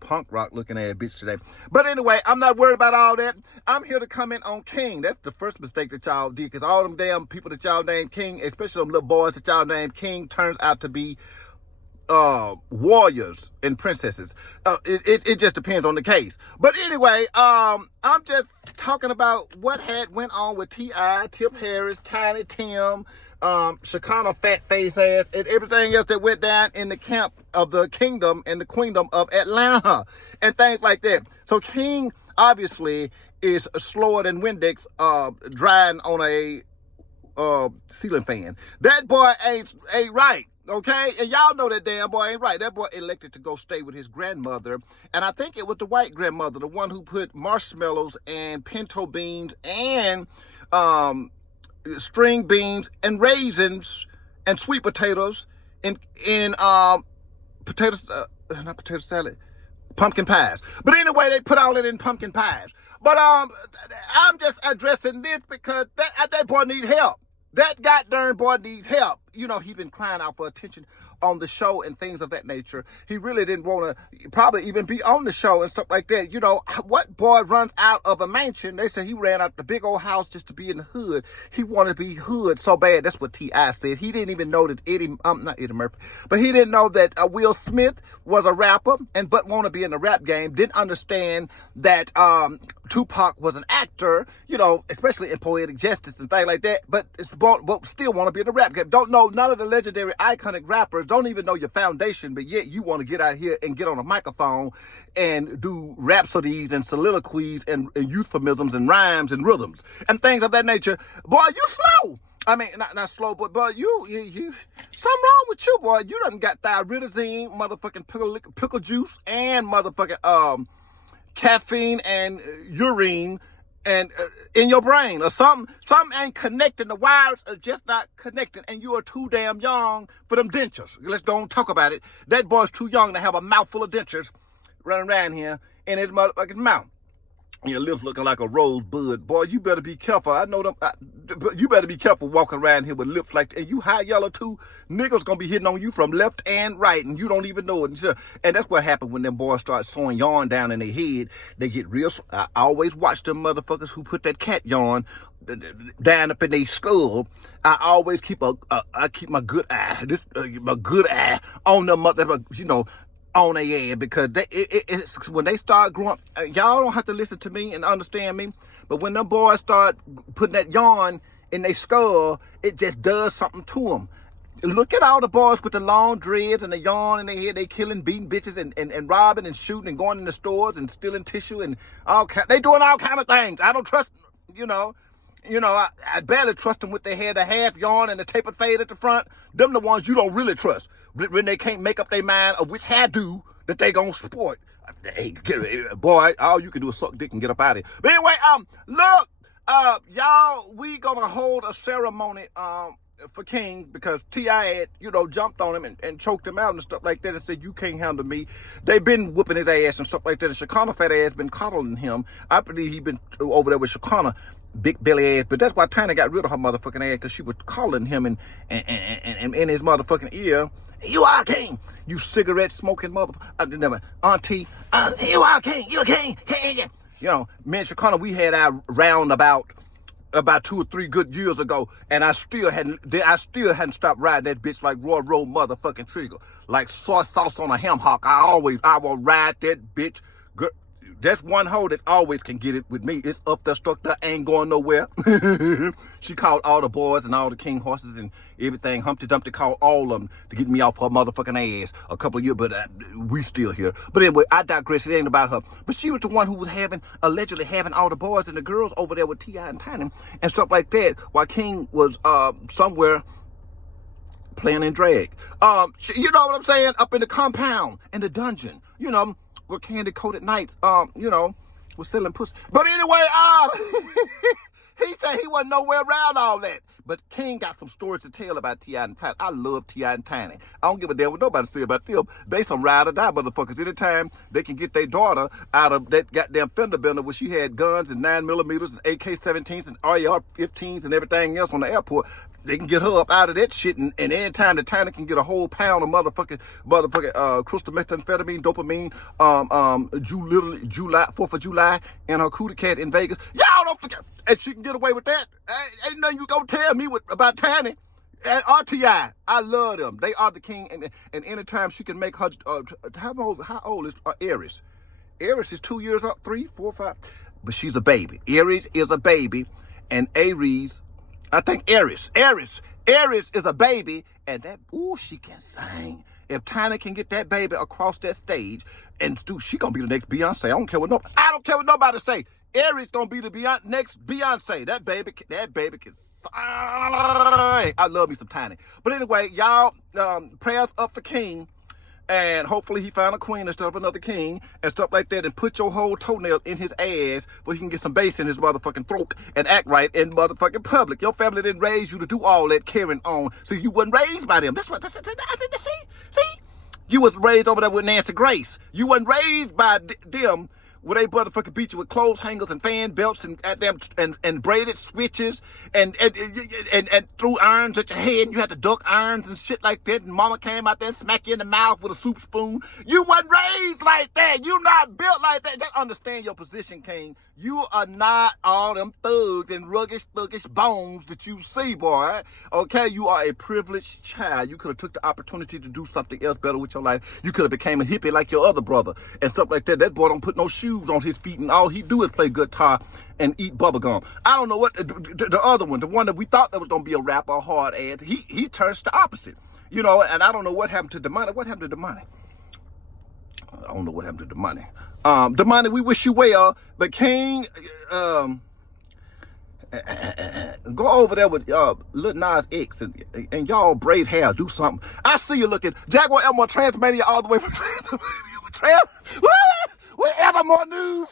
Punk rock looking ass bitch today. But anyway, I'm not worried about all that. I'm here to comment on King. That's the first mistake that y'all did, because all them damn people that y'all named King, especially them little boys that y'all named King, turns out to be warriors and princesses. It just depends on the case. But anyway, I'm just talking about what had went on with T.I., Tip Harris, Tiny Tim, Shekinah fat face ass, and everything else that went down in the camp of the kingdom and the queendom of Atlanta and things like that. So King obviously is slower than Windex drying on a ceiling fan. That boy ain't right. Okay, and y'all know that damn boy ain't right. That boy elected to go stay with his grandmother, and I think it was the white grandmother, the one who put marshmallows and pinto beans and string beans and raisins and sweet potatoes in potatoes, not potato salad, pumpkin pies. But anyway, they put all it in pumpkin pies. But I'm just addressing this because that boy need help. That goddamn boy needs help. You know, he been crying out for attention on the show and things of that nature. He really didn't want to probably even be on the show and stuff like that. You know, what boy runs out of a mansion? They said he ran out the big old house just to be in the hood. He wanted to be hood so bad. That's what T.I. said. He didn't even know that not Eddie Murphy, but he didn't know that Will Smith was a rapper but want to be in the rap game. Didn't understand that Tupac was an actor, you know, especially in Poetic Justice and things like that, but still want to be in the rap game. Don't know none of the legendary iconic rappers, don't even know your foundation, but yet you want to get out here and get on a microphone and do rhapsodies and soliloquies and euphemisms and rhymes and rhythms and things of that nature. Boy, you slow. I mean, not slow, but you something wrong with you, boy. You done got thiridazine, motherfucking pickle juice, and motherfucking caffeine and urine and in your brain or something ain't connecting. The wires are just not connecting, and you are too damn young for them dentures. Let's go and talk about it. That boy's too young to have a mouthful of dentures running around here in his motherfucking mouth. Your lips looking like a rosebud. Boy, you better be careful. I know them. You better be careful walking around here with lips like that. And you high yellow too. Niggas gonna be hitting on you from left and right, and you don't even know it. And that's what happened when them boys start sewing yarn down in their head. They get real. I always watch them motherfuckers who put that cat yarn down up in their skull. I always keep my good eye, my good eye on them motherfuckers, you know, on their ass, because it's when they start growing. Y'all don't have to listen to me and understand me, but when them boys start putting that yarn in their skull, it just does something to them. Look at all the boys with the long dreads and the yarn in their head. They killing, beating bitches and robbing and shooting and going in the stores and stealing tissue and they doing all kind of things. I don't trust, you know, I barely trust them with their hair, the half yarn and the tapered fade at the front. Them the ones you don't really trust when they can't make up their mind of which hairdo that they gonna sport. Hey, boy, all you can do is suck dick and get up out of here. But anyway, look, y'all, we gonna hold a ceremony for King because T.I. had, you know, jumped on him and choked him out and stuff like that and said, you can't handle me. They been whooping his ass and stuff like that. And Shekinah fat ass been coddling him. I believe he been over there with Shekinah big belly ass, but that's why Tiny got rid of her motherfucking ass, because she was calling him and in his motherfucking ear, you are king, you cigarette smoking motherfucker, auntie, you are king, you a king. You know, me and Shekinah, we had our round about 2 or 3 good years ago, and I still hadn't stopped riding that bitch like Roy Road motherfucking trigger, like soy sauce on a ham hock. I will ride that bitch. Girl, that's one hoe that always can get it with me. It's up there, stuck there, ain't going nowhere. She called all the boys and all the king horses and everything. Humpty Dumpty called all of them to get me off her motherfucking ass a couple of years, but we still here. But anyway, I digress. It ain't about her. But she was the one who was allegedly having all the boys and the girls over there with T.I. and Tiny and stuff like that, while King was somewhere playing in drag. You know what I'm saying? Up in the compound, in the dungeon, you know, with candy coated nights, you know, was selling pussy. But anyway, he said he wasn't nowhere around all that. But King got some stories to tell about T.I. and Tiny. I love T.I. and Tiny. I don't give a damn what nobody say about them. They some ride or die motherfuckers. Anytime they can get their daughter out of that goddamn fender bender where she had guns and 9mm and AK-17s and AR-15s and everything else on the airport, They can get her up out of that shit, and anytime the Tiny can get a whole pound of motherfucking crystal methamphetamine, dopamine, July 4th of July, and her cootie cat in Vegas. Y'all don't forget, and she can get away with that. Ain't nothing you gonna tell me about Tiny. And RTI, I love them. They are the king, and anytime she can make her, how old is Aries? Aries is 2 years up, 3, 4, 5, but she's a baby. Aries is a baby, and Aries. I think Aries is a baby, and that, ooh, she can sing. If Tiny can get that baby across that stage, and dude, she gonna be the next Beyonce. I don't care what nobody say. Aries gonna be the next Beyonce. That baby can sing. I love me some Tiny. But anyway, y'all, prayers up for King. And hopefully he found a queen instead of another king and stuff like that, and put your whole toenail in his ass where he can get some bass in his motherfucking throat and act right in motherfucking public. Your family didn't raise you to do all that carrying on, so you wasn't raised by them. See? You was raised over there with Nancy Grace. You wasn't raised by them, where they motherfucking beat you with clothes hangers and fan belts and and braided switches and threw irons at your head, and you had to duck irons and shit like that, and mama came out there and smack you in the mouth with a soup spoon. You wasn't raised like that. You not built like that. Just understand your position, King. You are not all them thugs and thuggish bones that you see, boy. Okay, you are a privileged child. You could have took the opportunity to do something else better with your life. You could have became a hippie like your other brother and stuff like that. That boy don't put no shoes on his feet, and all he do is play guitar and eat bubblegum. I don't know what the other one, the one that we thought that was gonna be a rapper, hard ass, he turns the opposite. You know, and I don't know what happened to Damani. What happened to Damani? I don't know what happened to Damani. Damani, we wish you well, but King, go over there with Lil Nas X and y'all braid hair, do something. I see you looking Jaguar Elmore Transmania all the way from Transmania with Evermore News.